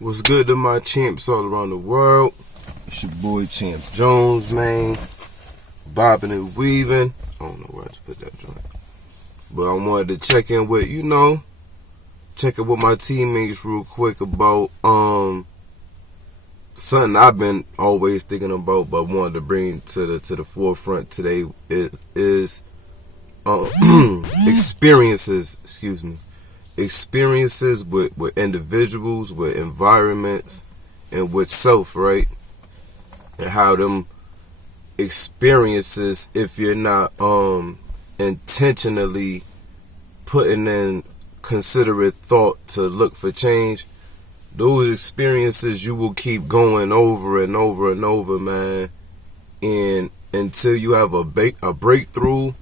What's good to my champs all around the world? It's your boy Champ Jones, man. Bobbing and weaving. I don't know where to put that joint. But I wanted to check in with, checking with my teammates real quick about something I've been always thinking about, but wanted to bring to the forefront today is experiences, experiences with individuals, with environments, and with self, right? And how them experiences, if you're not intentionally putting in considerate thought to look for change, those experiences you will keep going over and over and over, man, and until you have a breakthrough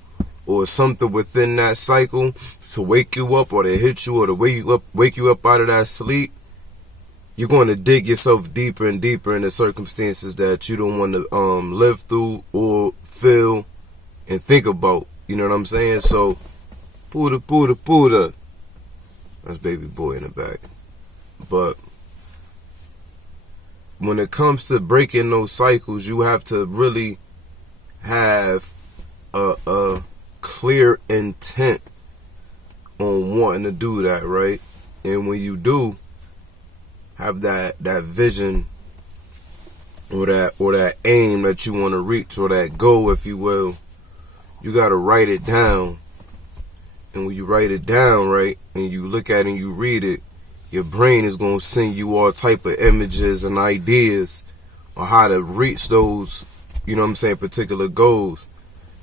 or something within that cycle to wake you up, or to hit you, or to wake you up out of that sleep, you're going to dig yourself deeper and deeper into circumstances that you don't want to live through or feel and think about. You know what I'm saying? So, Puda. That's baby boy in the back. But when it comes to breaking those cycles, you have to really have a clear intent on wanting to do that, right? And when you do have that vision or that aim that you want to reach, or that goal, if you will, you got to write it down. And when you write it down, right, and you look at it and you read it, your brain is going to send you all type of images and ideas on how to reach those, particular goals.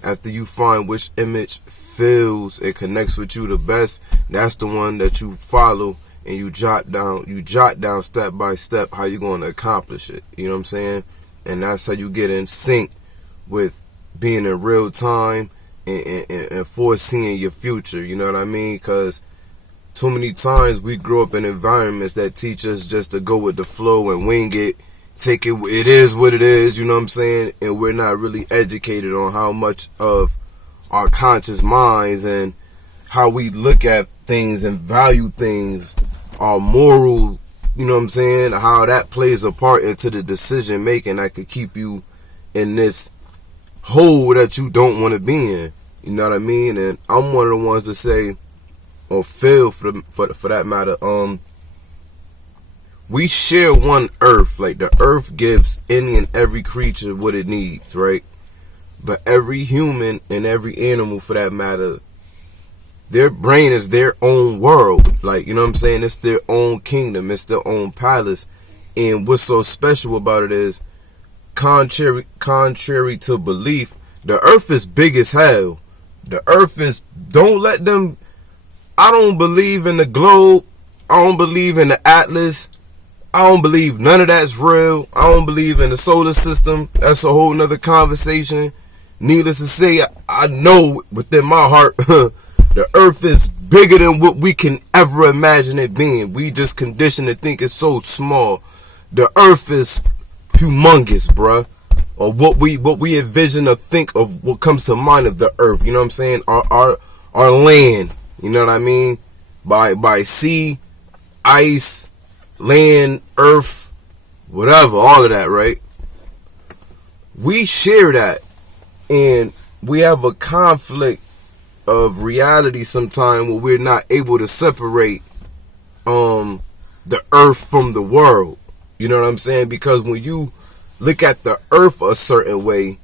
After you find which image feels and connects with you the best, that's the one that you follow, and you jot down step by step how you're going to accomplish it. You know what I'm saying? And that's how you get in sync with being in real time and foreseeing your future. You know what I mean? Because too many times we grow up in environments that teach us just to go with the flow and wing it. Take it, it is what it is, you know what I'm saying? And we're not really educated on how much of our conscious minds and how we look at things and value things, our moral, you know what I'm saying? How that plays a part into the decision making that could keep you in this hole that you don't want to be in. You know what I mean? And I'm one of the ones to say, or feel for that matter, we share one earth. Like, the earth gives any and every creature what it needs, right? But every human and every animal, for that matter, their brain is their own world. Like, you know what I'm saying? It's their own kingdom. It's their own palace. And what's so special about it is, contrary to belief, the earth is big as hell. The earth is, I don't believe in the globe. I don't believe in the atlas. I don't believe none of that's real. I don't believe in the solar system. That's a whole nother conversation. Needless to say, I know within my heart, the earth is bigger than what we can ever imagine it being. We just conditioned to think it's so small. The earth is humongous, bruh. Or what we envision or think of, what comes to mind of the earth. You know what I'm saying? Our land. You know what I mean? By sea, ice, land, earth, whatever, all of that, right? We share that, and we have a conflict of reality sometimes where we're not able to separate the earth from the world. You know what I'm saying? Because when you look at the earth a certain way,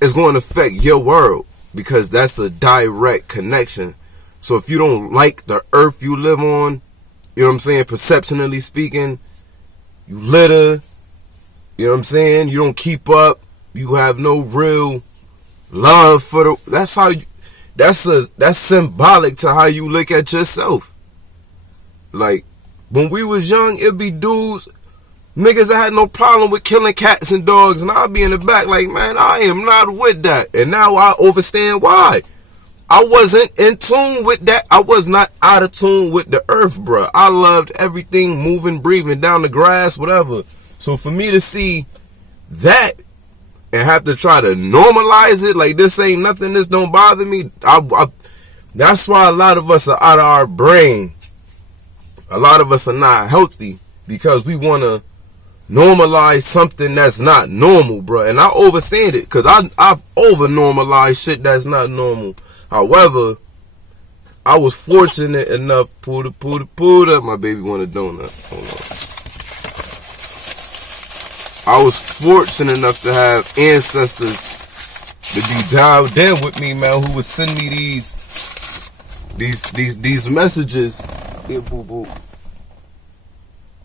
it's going to affect your world, because that's a direct connection. So if you don't like the earth you live on, you know what I'm saying, perceptionally speaking, you litter, you know what I'm saying, you don't keep up, you have no real love for that's symbolic to how you look at yourself. Like, when we was young, it'd be dudes, niggas that had no problem with killing cats and dogs, and I'll be in the back like, man, I am not with that. And now I understand why. I wasn't in tune with that. I was not out of tune with the earth, bro. I loved everything moving, breathing, down the grass, whatever. So for me to see that and have to try to normalize it, like this ain't nothing, this don't bother me, that's why a lot of us are out of our brain. A lot of us are not healthy, because we want to normalize something that's not normal, bro. And I overstand it because I've over-normalized shit that's not normal. However, I was fortunate enough, Puda, my baby want a donut. Hold on. I was fortunate enough to have ancestors to be dialed in with me, man, who would send me these messages, yeah, boo boo,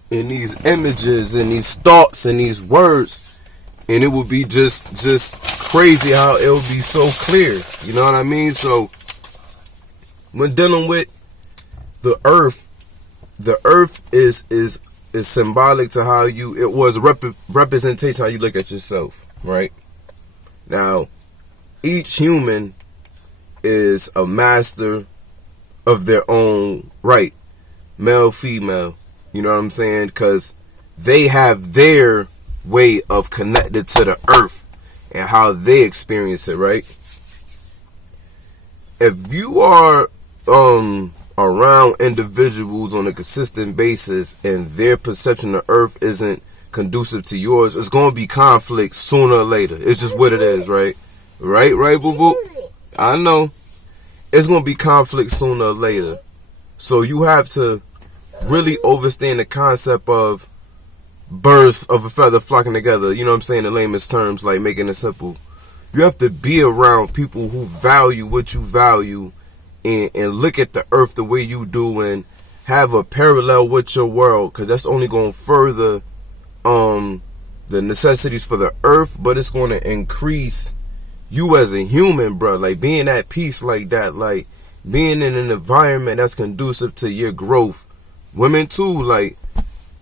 and these images and these thoughts and these words, and it would be just crazy how it would be so clear. You know what I mean? So when dealing with the earth is symbolic to how it was representation how you look at yourself, right? Now, each human is a master of their own right, male, female. You know what I'm saying? Because they have their way of connected to the earth and how they experience it, right? If you are around individuals on a consistent basis and their perception of earth isn't conducive to yours, it's going to be conflict sooner or later. It's just what it is, right? Right, boo boo? I know. It's going to be conflict sooner or later. So you have to really understand the concept of birds of a feather flocking together. You know what I'm saying? In layman's terms, like making it simple. You have to be around people who value what you value and look at the earth the way you do and have a parallel with your world, because that's only going to further the necessities for the earth, but it's going to increase you as a human, bro. Like being at peace like that, like being in an environment that's conducive to your growth. Women too, like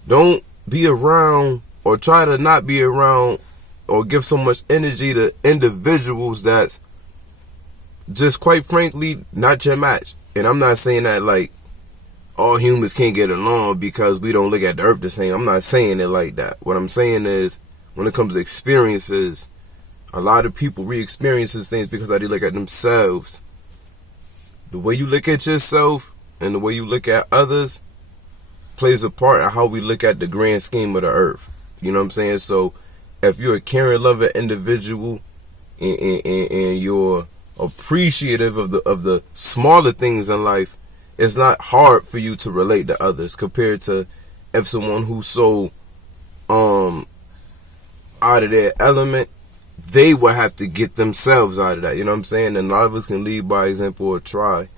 don't be around or try to not be around or give so much energy to individuals that's just quite frankly not your match. And I'm not saying that like all humans can't get along because we don't look at the earth the same. I'm not saying it like that. What I'm saying is when it comes to experiences, a lot of people re-experiences things because how they look at themselves. The way you look at yourself and the way you look at others plays a part in how we look at the grand scheme of the earth. You know what I'm saying? So if you're a caring, loving individual and you're appreciative of the smaller things in life, it's not hard for you to relate to others compared to if someone who's so out of their element, they will have to get themselves out of that. You know what I'm saying? And a lot of us can lead by example or try.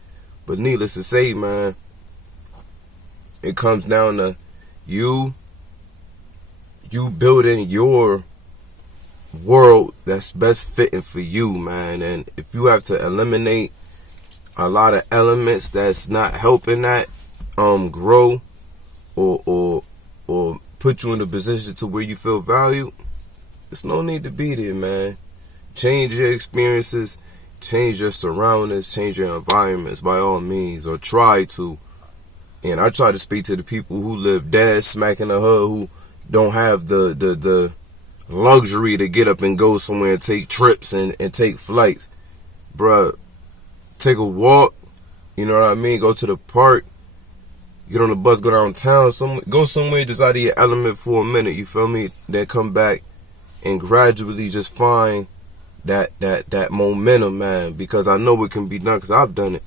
But needless to say, man, it comes down to you building your world that's best fitting for you, man. And if you have to eliminate a lot of elements that's not helping that grow or put you in a position to where you feel valued, there's no need to be there, man. Change your experiences, change your surroundings, change your environments by all means, or try to. And I try to speak to the people who live dead smack in the hood, who don't have the luxury to get up and go somewhere and take trips and take flights. Bruh, take a walk, you know what I mean? Go to the park, get on the bus, go downtown, go somewhere just out of your element for a minute, you feel me? Then come back and gradually just find that momentum, man, because I know it can be done because I've done it.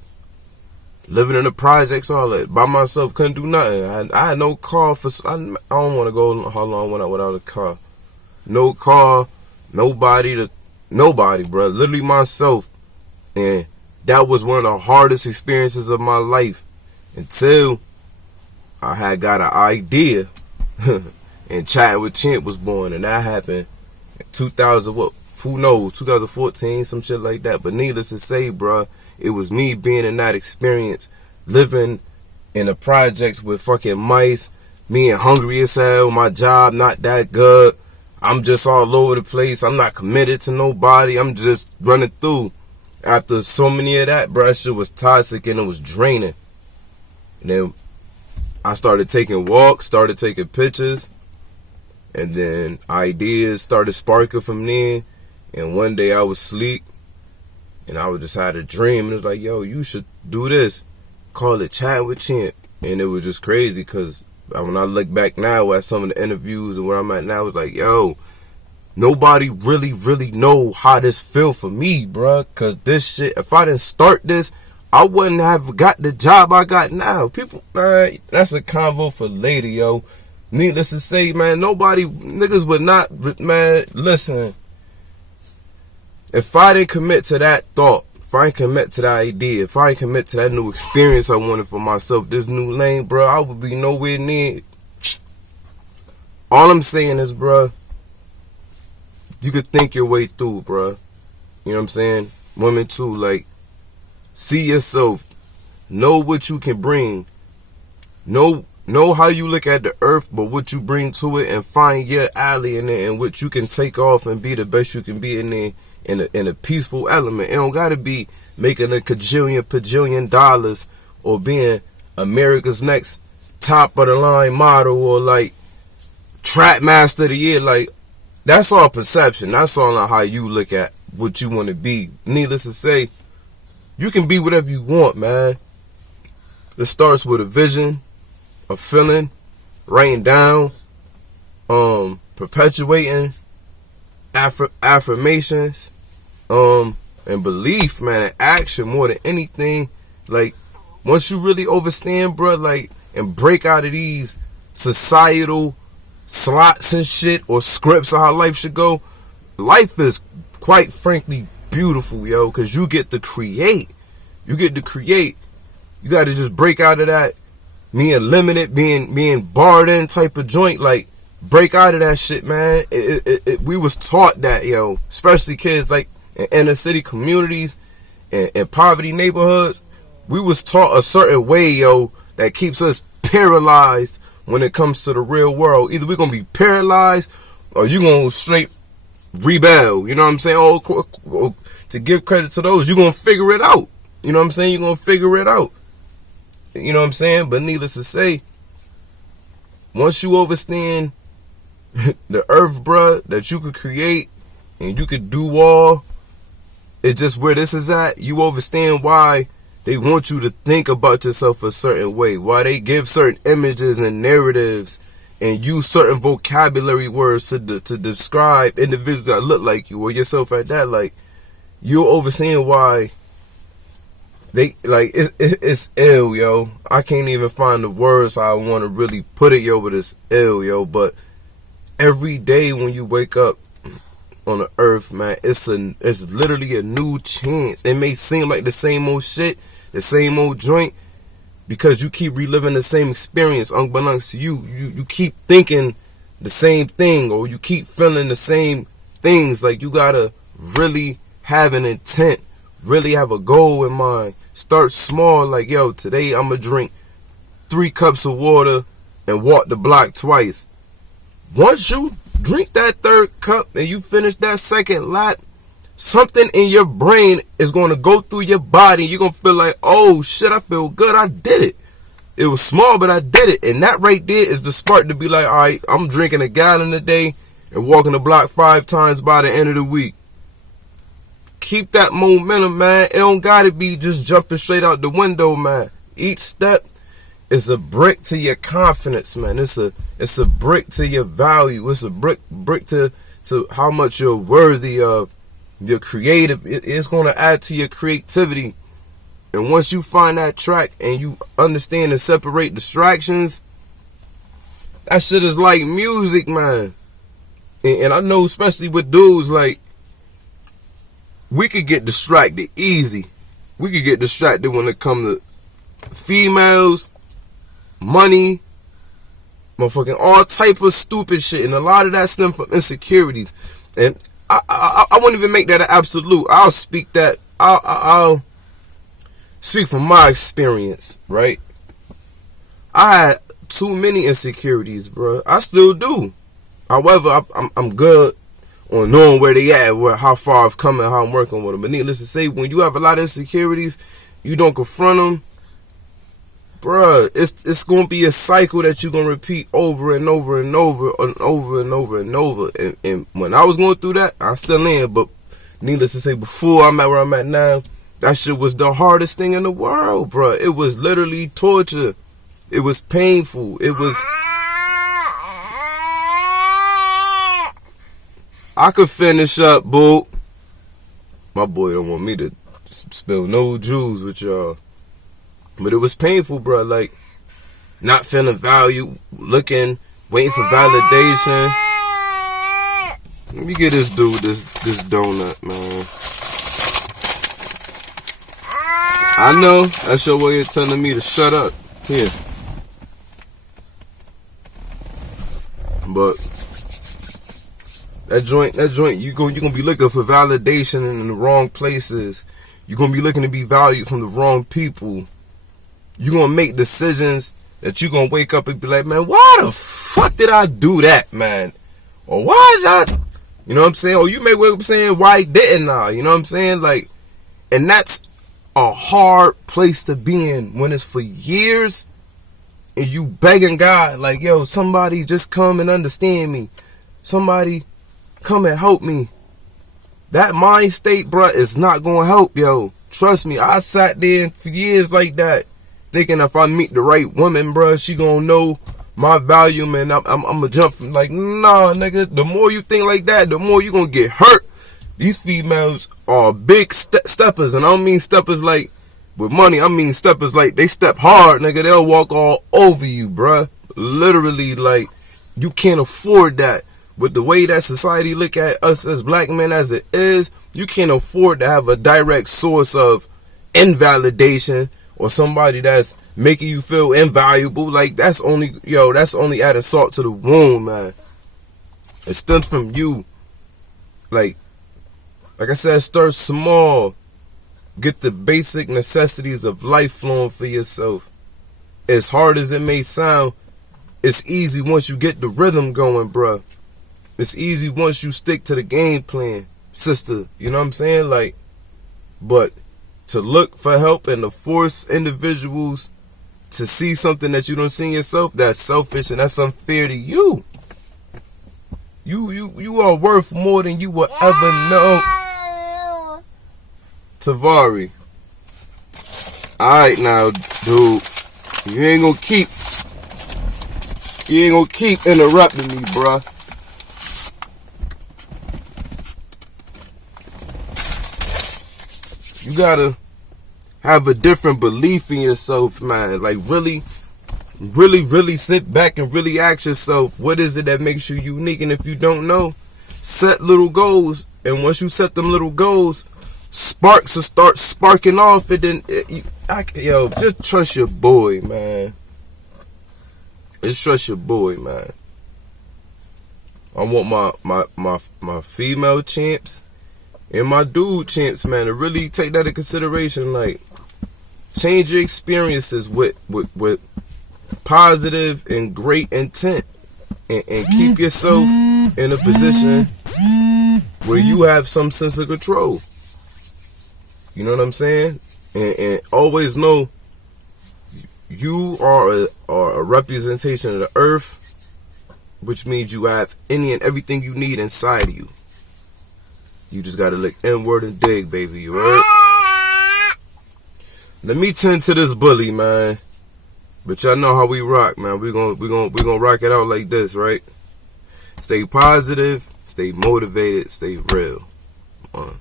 Living in the projects, all that, by myself, couldn't do nothing. I had no car I don't want to go how long without a car. No car, nobody, bro. Literally myself. And that was one of the hardest experiences of my life until I had got an idea and Chattin with Champ was born. And that happened in 2014, some shit like that. But needless to say, bro, it was me being in that experience, living in the projects with fucking mice, me and hungry as hell, my job not that good. I'm just all over the place. I'm not committed to nobody. I'm just running through. After so many of that, bro, that shit was toxic and it was draining. And then I started taking walks, started taking pictures, and then ideas started sparking from there. And one day I was asleep, and I just had a dream, and it was like, yo, you should do this. Call it Chattin with Champ. And it was just crazy because When I look back now at some of the interviews and where I'm at now, it's like, yo, nobody really know how this feel for me, bruh. Cause this shit, if I didn't start this, I wouldn't have got the job I got now. People, man, that's a convo for later, yo. Needless to say, man, niggas would not, man, listen. If I didn't commit to that thought, if I didn't commit to that idea, if I didn't commit to that new experience I wanted for myself, this new lane, bro, I would be nowhere near. All I'm saying is, bro, you could think your way through, bro. You know what I'm saying? Women too, like, see yourself. Know what you can bring. Know how you look at the earth, but what you bring to it, and find your alley in it, and what you can take off and be the best you can be in there, in a peaceful element. It don't gotta be making a pajillion dollars, or being America's next top of the line model, or like trap master of the year. Like, that's all perception. That's all not how you look at what you want to be. Needless to say, you can be whatever you want, man. It starts with a vision, a feeling, writing down, perpetuating affirmations, and belief, man, and action more than anything. Like, once you really understand, bro, like, and break out of these societal slots and shit, or scripts of how life should go, life is quite frankly beautiful, yo, because you get to create. You get to create. You got to just break out of that being limited, being barred in type of joint. Like, break out of that shit, man. We was taught that, yo, especially kids like in inner city communities and poverty neighborhoods. We was taught a certain way, yo, that keeps us paralyzed when it comes to the real world. Either we're gonna be paralyzed, or you gonna straight rebel. You know what I'm saying? Oh, to give credit to those, you're gonna figure it out. You know what I'm saying? You're gonna figure it out. You know what I'm saying? But needless to say, once you understand the earth, bruh, that you could create and you could do all, it's just where this is at. You understand why they want you to think about yourself a certain way, why they give certain images and narratives and use certain vocabulary words to describe individuals that look like you or yourself at that. Like, you're overseeing why they, like, it's ill, yo. I can't even find the words how I want to really put it, yo, but it's ill, yo. But every day when you wake up on the earth, man, it's literally a new chance. It may seem like the same old shit, the same old joint, because you keep reliving the same experience unbeknownst to you. You keep thinking the same thing, or you keep feeling the same things. Like, you gotta really have an intent, really have a goal in mind. Start small, like, yo, today I'm gonna drink 3 cups of water and walk the block twice. Once you drink that 3rd cup and you finish that 2nd lap, something in your brain is going to go through your body. You're going to feel like, oh shit, I feel good. I did it. It was small, but I did it. And that right there is the spark to be like, all right, I'm drinking a gallon a day and walking the block 5 times by the end of the week. Keep that momentum, man. It don't got to be just jumping straight out the window, man. Each step is a brick to your confidence, man. It's a brick to your value. It's a brick to how much you're worthy of. You're creative. It's going to add to your creativity. And once you find that track and you understand and separate distractions, that shit is like music, man. And I know, especially with dudes, like, we could get distracted easy. We could get distracted when it comes to females, money, motherfucking all type of stupid shit. And a lot of that stems from insecurities. And I won't even make that an absolute. I'll speak that. I'll speak from my experience, right? I had too many insecurities, bro. I still do. However, I'm good on knowing where they at, how far I've come and how I'm working with them. But needless to say, when you have a lot of insecurities, you don't confront them, bruh, it's going to be a cycle that you're going to repeat over and over and over and over and over and over. And when I was going through that, I still am, but needless to say, before I'm at where I'm at now, that shit was the hardest thing in the world, bruh. It was literally torture. It was painful. It was. I could finish up, boo. My boy don't want me to spill no juice with y'all. But it was painful, bro. Like, not feeling value, looking, waiting for validation. Let me get this dude this donut, man. I know that's your way of telling me to shut up. Here. But that joint, you're gonna be looking for validation in the wrong places. You're gonna be looking to be valued from the wrong people. You're gonna make decisions that you're gonna wake up and be like, man, why the fuck did I do that, man? Or why did I, you know what I'm saying? Or you may wake up saying, why didn't I? You know what I'm saying? Like, and that's a hard place to be in when it's for years and you begging God, like, yo, somebody just come and understand me. Somebody come and help me. That mind state, bruh, is not gonna help, yo. Trust me, I sat there for years like that, thinking if I meet the right woman, bruh, she gonna know my value, man. I'm gonna jump from like, nah, nigga. The more you think like that, the more you gonna get hurt. These females are big steppers, and I don't mean steppers like with money. I mean steppers like they step hard, nigga. They'll walk all over you, bruh. Literally, like, you can't afford that. With the way that society look at us as black men as it is, you can't afford to have a direct source of invalidation or somebody that's making you feel invaluable. Like, that's only adding salt to the wound, man. It stems from you. Like I said, start small. Get the basic necessities of life flowing for yourself. As hard as it may sound, it's easy once you get the rhythm going, bruh. It's easy once you stick to the game plan, sister. You know what I'm saying? Like, but to look for help and to force individuals to see something that you don't see in yourself, that's selfish and that's unfair to you. You are worth more than you will ever know. Tavari. Alright now, dude. You ain't gonna keep interrupting me, bruh. You gotta have a different belief in yourself, man. Like, really sit back and really ask yourself, what is it that makes you unique? And if you don't know, set little goals. And once you set them little goals, sparks will start sparking off. And then, just trust your boy, man. Just trust your boy, man. I want my female champs and my dude champs, man, to really take that into consideration. Like, change your experiences with positive and great intent, and keep yourself in a position where you have some sense of control. You know what I'm saying? And always know you are a representation of the earth, which means you have any and everything you need inside of you. You just gotta look inward and dig, baby. You heard? Let me tend to this bully, man. But y'all know how we rock, man. We gonna rock it out like this, right? Stay positive, stay motivated, stay real. Come on.